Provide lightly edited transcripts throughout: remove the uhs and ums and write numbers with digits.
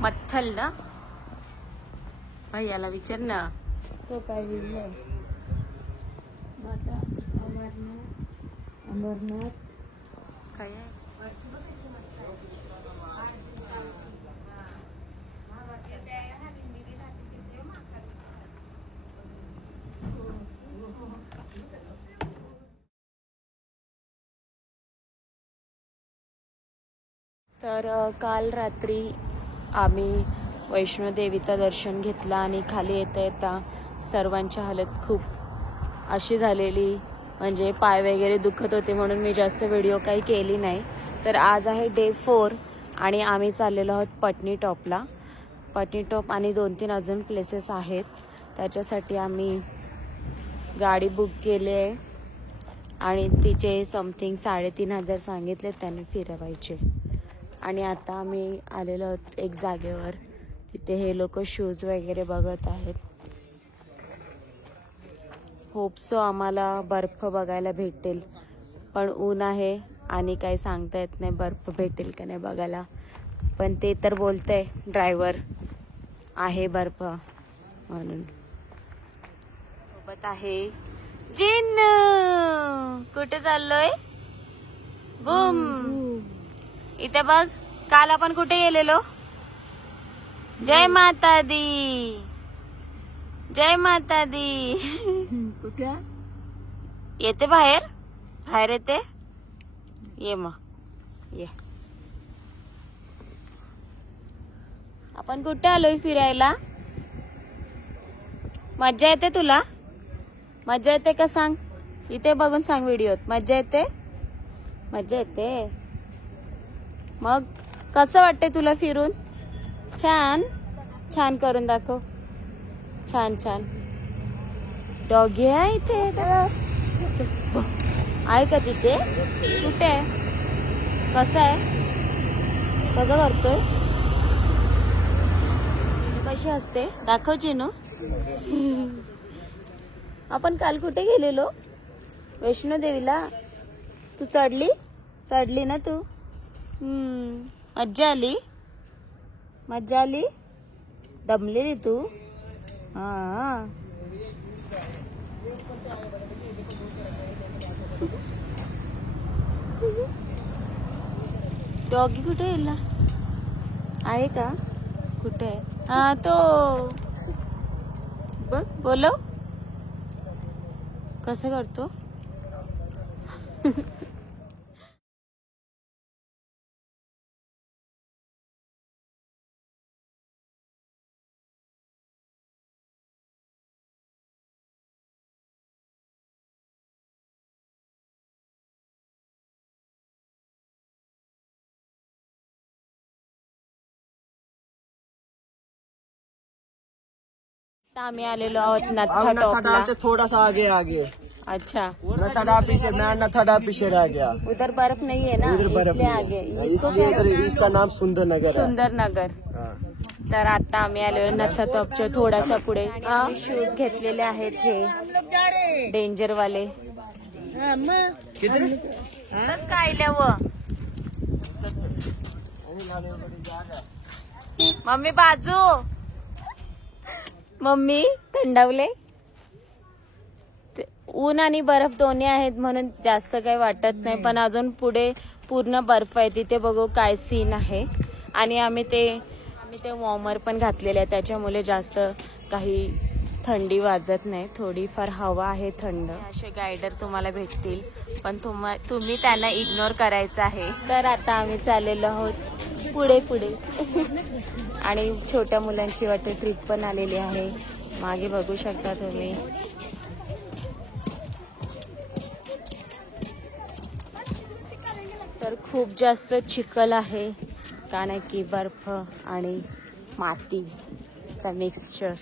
मत्थल ना भैयाला विचार ना. तो काय लिहिलंय अमरनाथ काय आहे? तर काल रात्री आम्ही वैष्णोदेवीचं दर्शन घेतलं आणि खाली येता येता सर्वांची हालत खूप अशी झालेली, म्हणजे पाय वगैरे दुखत होते म्हणून मी जास्त व्हिडिओ काही केली नाही. तर आज आहे डे 4 आणि आम्ही चाललेलो आहोत पटनी टॉपला. पटनी टॉप आणि 2-3 अजून प्लेसेस आहेत, त्याच्यासाठी आम्ही गाडी बुक केली आहे आणि तिचे समथिंग 3,500 सांगितले त्यांनी फिरवायचे. आणि आता आम्ही आलेलो आहोत एक जागेवर, तिथे हे लोक शूज वगैरे बघत आहेत. होप सो आम्हाला बर्फ बघायला भेटेल, पण ऊन आहे आणि काही सांगता येत नाही बर्फ भेटेल का नाही बघायला. पण ते तर बोलतंय ड्रायव्हर आहे बर्फ म्हणून. सोबत आहे जिन्नू. कुठे चाललोय? बूम. इथे बघ, काल आपण कुठे गेलेलो? जय माता दी, जय माता दी. कुठे येते बाहेर, बाहेर येते. ये मग ये. आपण कुठे आलोय फिरायला? मज्जा येते तुला? मज्जा येते का सांग? इथे बघून सांग व्हिडिओत. मज्जा येते? मज्जा येते. मग कसं वाटतंय तुला फिरून? छान छान करून दाखव. छान छान. डॉगी आहे इथे. आहे का तिथे? कुठे आहे? कसं आहे? कसं करतोय? कशी असते दाखव चिनू. आपण काल कुठे गेलेलो? वैष्णोदेवीला. तू चढली ना तू? मज्जा आली? मज्जा आली? दमलेली तू? हा. डॉगी कुठे गेला? आहे का? कुठे आहे? हा तो बघ. बोलव. कसं करतो? आम्ही आलेलो आहोत नत्था टॉपला. थोड़ा सा आगे. अच्छा. नत्था पीछे, मैं नत्था पीछे रह गया. उधर बर्फ नहीं है ना, उधर बर्फ इसलिए आगे. इसलिए इधर इसका नाम सुंदर नगर है. सुंदर नगर. तर आता आम्ही आलो नत्था टॉपच्या थोडासा पुढे. शूज घेतलेले आहेत हे डेंजर वाले. मम्मी बाजू. मम्मी थंडावले. ऊन आणि बर्फ दोन्ही आहेत म्हणून जास्त काही वाटत नाही, पण अजून पुढे पूर्ण बर्फ आहे. तिथे बघू काय सीन आहे. आणि आम्ही ते वॉर्मर पण घातलेले आहे, त्याच्यामुळे जास्त काही थंडी वाजत नाही. थोडीफार हवा आहे थंड. असे गायडर तुम्हाला भेटतील, पण तुम्ही त्यांना इग्नोर करायचं आहे. तर आता आम्ही चाललेलो आहोत पुढे पुढे. आणि छोट्या मुलांची वाटते ट्रिप पण आलेली आहे. मागे बघू शकता तुम्ही. तर खूप जास्त चिखल आहे, कारण की बर्फ आणि मातीचा मिक्सचर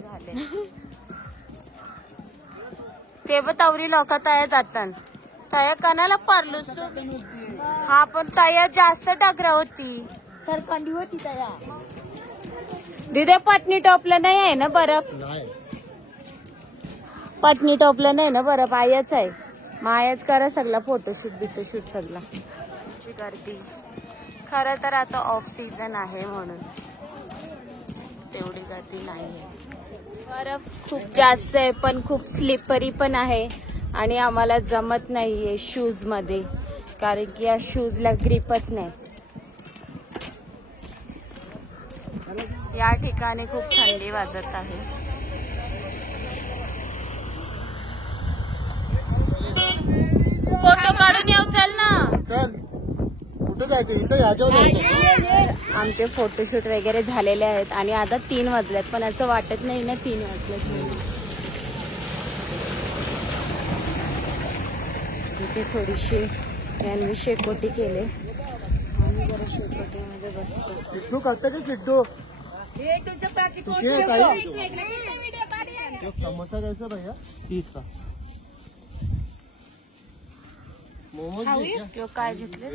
झाले. ते तवरी लोक तया जातात. तया कणाला पारलूस तू? हा पण तया जास्त डगरा होती. सरकंडी होती तया. दिदे पटनी टॉपला नाही आहे ना बर्फ? पटनी टॉपला नाही ना बर्फ? आयच आहे. मायाच करा सगळा फोटोशूट बिटोशूट सगळा. गर्दी खरं तर आता ऑफ सीझन आहे म्हणून. तेवढी गर्दी नाही आहे. बर्फ खूप जास्त आहे पण खूप स्लिपरी पण आहे आणि आम्हाला जमत नाही आहे शूजमध्ये कारण की या शूजला ग्रिपच नाही. या ठिकाणी खूप थंडी वाजत आहे. फोटो काढून येऊ चल ना. चल कुठे जायचं इथं याच्यावर आमचे फोटोशूट वगैरे झालेले आहेत आणि आता 3 वाजल्यात पण असं वाटत नाही ना 3 वाजल्यात म्हणून. इथे थोडीशी यांनी शेकोटी केले आणि जरा शेकोटीमध्ये बसतो. सिद्धू करता का सिद्धू समोसा कैसा भैया 30 का. मोमोज काय घेतले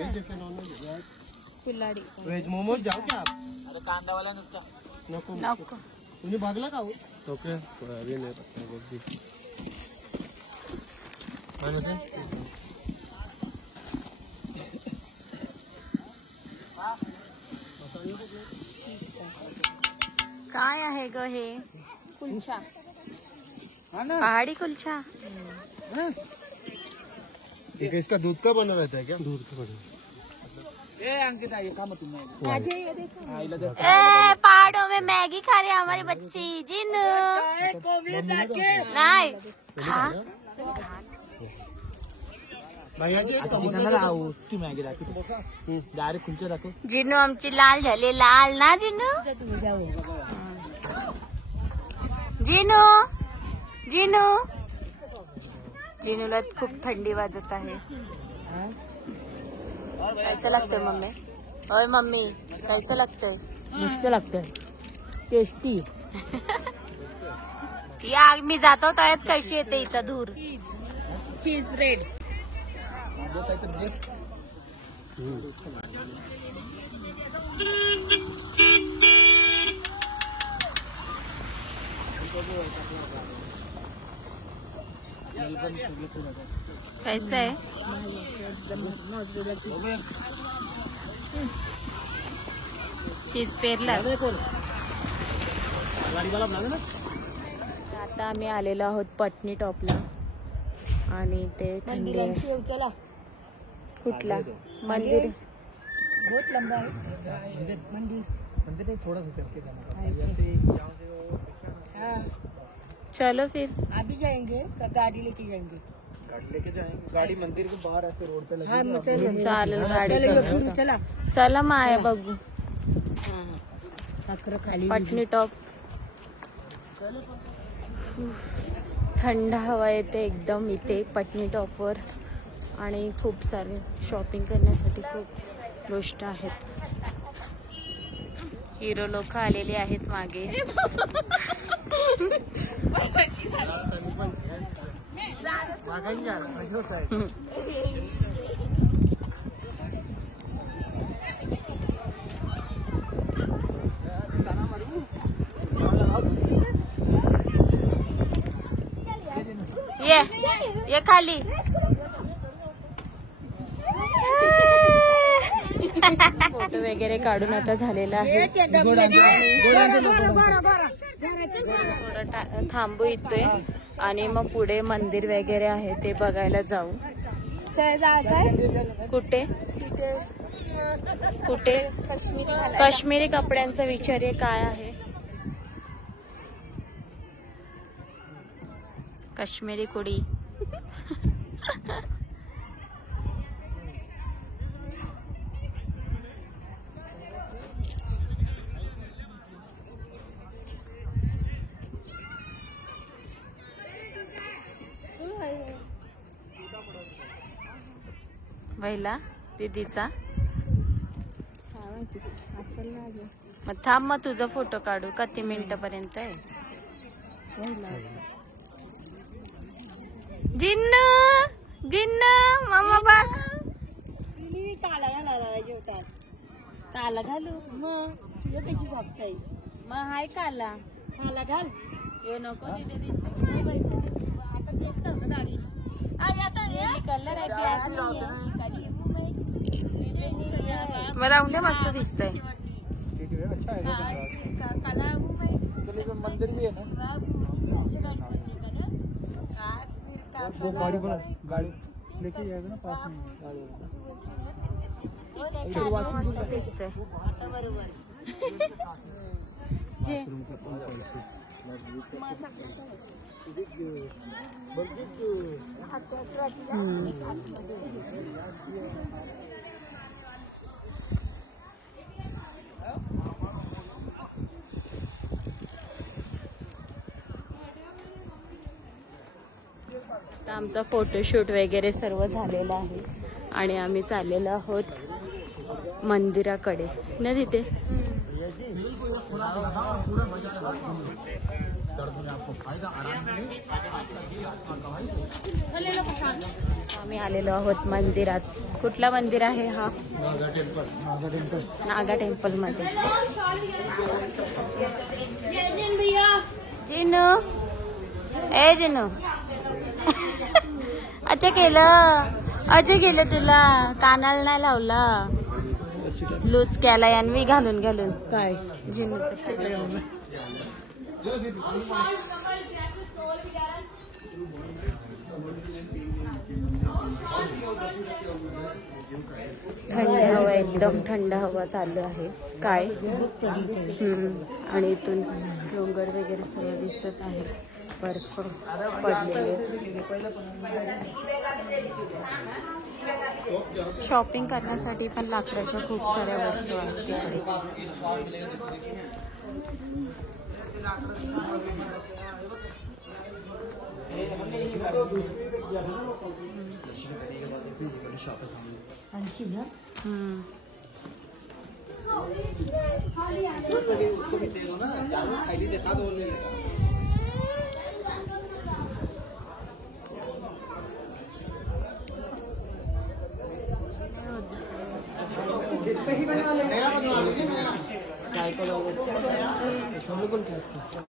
व्हेज मोमोज जाऊ क्या आप? अरे कांदा वाला नको नको. तुम्ही भागला का ओके अभी नहीं पता गोभी काय आहे ग हे कुलचा पहाड़ी कुलचा. ठीक है. इसका दूध का बना रहता है क्या? दूध का बना. पहाड़ों में मैगी खा रहे हमारे बच्चे जिन नहीं. भैयाची एक समोसा मॅगी डायरेक्ट खुलचे दाखव. जिनू आमची लाल झाले लाल ना जिनू. जिनू जिनू जिनूला खूप थंडी वाजत आहे. कैसा लगतंय मम्मी? ओय मम्मी कैसा लगतंय? मस्त लागतंय टेस्टी. या मी जातो त्याच कशी येते हिचा धूर. चीज ब्रेड कैसे है? चीज पेरलास. आता आम्ही आलेलो आहोत पटनी टॉपला आणि ते थंडी आहे. चला कुठला मंदिर? बहुत लंबा है मंदिर थोड़ा सा करके हाँ. चलो फिर अभी जाएंगे तो गाड़ी लेके जाएंगे. गाड़ी मंदिर के बाहर ऐसे रोड पे लगी. हाँ मतलब चालेल गाडी करून. चला चला माया बघू अकरा खाली पटनी टॉप. थंड हवा येते एकदम इथे पटनी टॉपवर आणि खूप सारे शॉपिंग करण्यासाठी खूप गोष्ट आहेत. हिरो लोक आलेले आहेत मागे. ये खाली. फोटो वगैरे काढून आता झालेला आहे. थोडं थांबू इथे आणि मग पुढे मंदिर वगैरे आहे ते बघायला जाऊ. कुठे कुठे? काश्मीरी कपड्यांचा विचार आहे काय आहे? काश्मीरी कुडी. पहिला दीदीचा मग थांब मग तुझा फोटो काढू. किती मिनिटापर्यंत आहे? जिन्नू जिन्नू मम्मा बघ. काला घालायला जेवतात. काला घालू मग तुझ्या कशी झोपताय? मग हाय काला काला घाल. ये नको आता दिसत गाडी कलर आहे ब्लॅक. राहून दे मस्त दिसतंय. काला माऊलीचं मंदिर भी आहे ना. वो गाड़ी पर गाड़ी लेके जाएगा ना पास में गाड़ी दिसतंय. आता आमचा फोटोशूट वगैरे सर्व झालेला आहे आणि आम्ही चाललेलो आहोत मंदिराकडे ना तिथे. आम्ही आलेलो आहोत मंदिरात. कुठला मंदिर आहे हा? नागा टेम्पल मध्ये. जिनू ए जिनू अच्छा केलं तुला कानाला नाही लावला. लूज केला यांनी घालून घालून काय जिनू. थंड हवा एकदम थंड हवा चालू आहे काय. आणि इथून डोंगर वगैरे सर्व दिसत आहे. बर्फ पडलेले. शॉपिंग करण्यासाठी पण लाकडाच्या खूप साऱ्या वस्तू आहेत तिकडे.